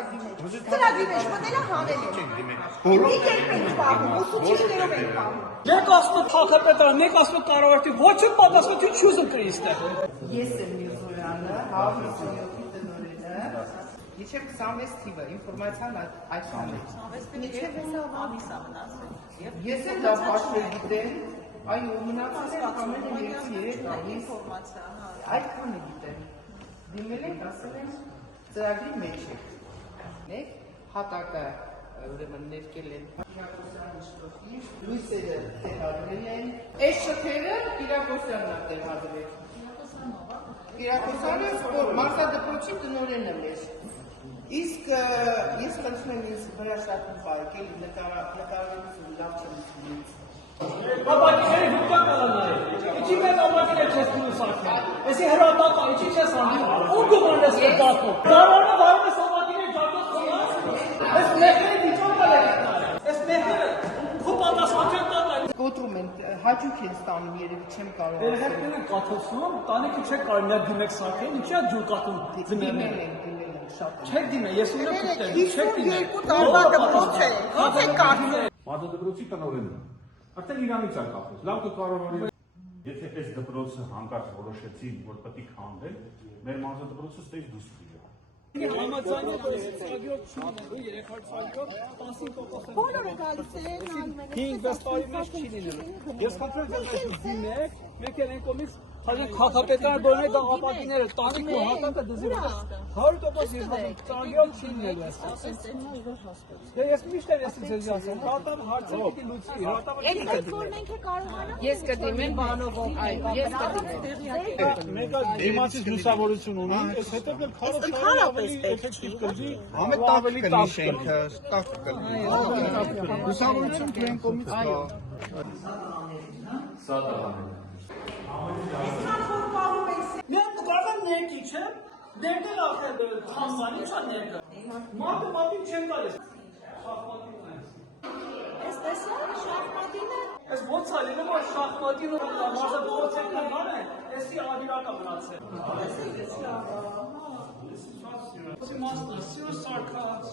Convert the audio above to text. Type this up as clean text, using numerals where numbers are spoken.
ծրագրի մեջ։ Ծրագրի մեջ մտել է հանել է։ Մի կերպ ենք պահում, ուսուցիչներով ենք պահում։ Մեկ ասում է քաղաքապետարան, մեկ ասում է կառավարություն, ոչինչ պատասխանատվություն չուզում կրի այստեղ։ Ես եմ Միրզոյանը, ՀԱՎ-ի տնօրենը։ Մինչև 26 թիվը ինֆորմացիան այդքան է։ Մինչև հեսա ամիսա մնացել։ Ես էլ դա բաշխել գիտեմ, այն ու մնացել ամենը 3 ինֆորմացիա, այդքան է գիտեմ։ Դիմել ենք, ասել են ծրագրի մեջ եք։ Մեկ հատակը ուրեմն ներկել են լույսերը տեղադրել են։ Այս շքերը Կիրակոսյանն է տեղադրել։ Կիրակոսյանը մարզադպրոցի տնօրենը մեր։ Իսկ ես խնդրում եմ ինձ վրա շատ ուղարկել նկարագրություն լավ չեմ զգում։ Ապակիները դուք կանաները։ Ինչի՞ մեծ ապակիներ չես դու սարքել։ Էսի հրատակա, ինչի՞ չես անում։ Ու դու կանես դատում։ Դարանը վարում ես ապակիներ ջարդոց խոհաս։ Այս մեղրերը դիճոն կալեք։ Այս մեղրերը քո պատասխանատվության տակ են։ Կոտրում են, հաճույք են ստանում, երևի չեմ կարող ասել։ Երբեք են կաթոցում, տանիքը չեք կարող միա դիմեք սարքել, ինչի՞ է ջուր կաթում ձմերներ։ Դիմել են շատ։ Չեք դիմել, ես ունեմ փոքր, չեք դիմել։ 52 տարվա դպրոց է, ո՞նց է կարծում։ Մարզադպրոցի տնօրենն է։ Արդեն իրանից է կապված։ Լավ կկառավարի։ Եթե այս դպրոցը հանկարծ որոշեցին, որ պետք է քանդել, մեր մարզադպրոցը ստեյս դուրս գա։ Համաձայնել ծրագրով չունեն, երեխար ծրագրով 15%-ը։ Բոլորը գալիս են, նայում են։ 5-6 տարի մեջ չի լինելու։ Ես խնդրում եմ դուք դիմեք, մեկ էլ այն կողմից հաջող քաղաքապետարան բոլորը դա ապակիները տանիք ու հատակը դզի վրա 100% ես ծրագրով չի լինելու այստեղ։ Դե ես միշտ եմ էսի ձեզ ասում, հատամ հարցը պիտի լուծվի, հատամը չի դիմել։ Ես կդիմեմ բանով, ես կդիմեմ։ Մեկը դիմացից լուսավորություն ունի, այս հետո էլ քարը ավելի էֆեկտիվ կլինի, Ամեն ավելի կլինի շենքը, տակ կլինի։ Լուսավորություն դրան կողմից կա։ Սա տղաներ։ Մենք կարող ներքի չեմ, ներքել արդեն խանմանի չա ներքը։ Մատը չեմ գալիս։ Շախմատին է։ Ես տեսա շախմատինը։ Ես ո՞նց է լինում որ շախմատին ու մարզը փոխեցեք նման է, էսի ավիրակա մնացել։ Շատ սիրո սարքած։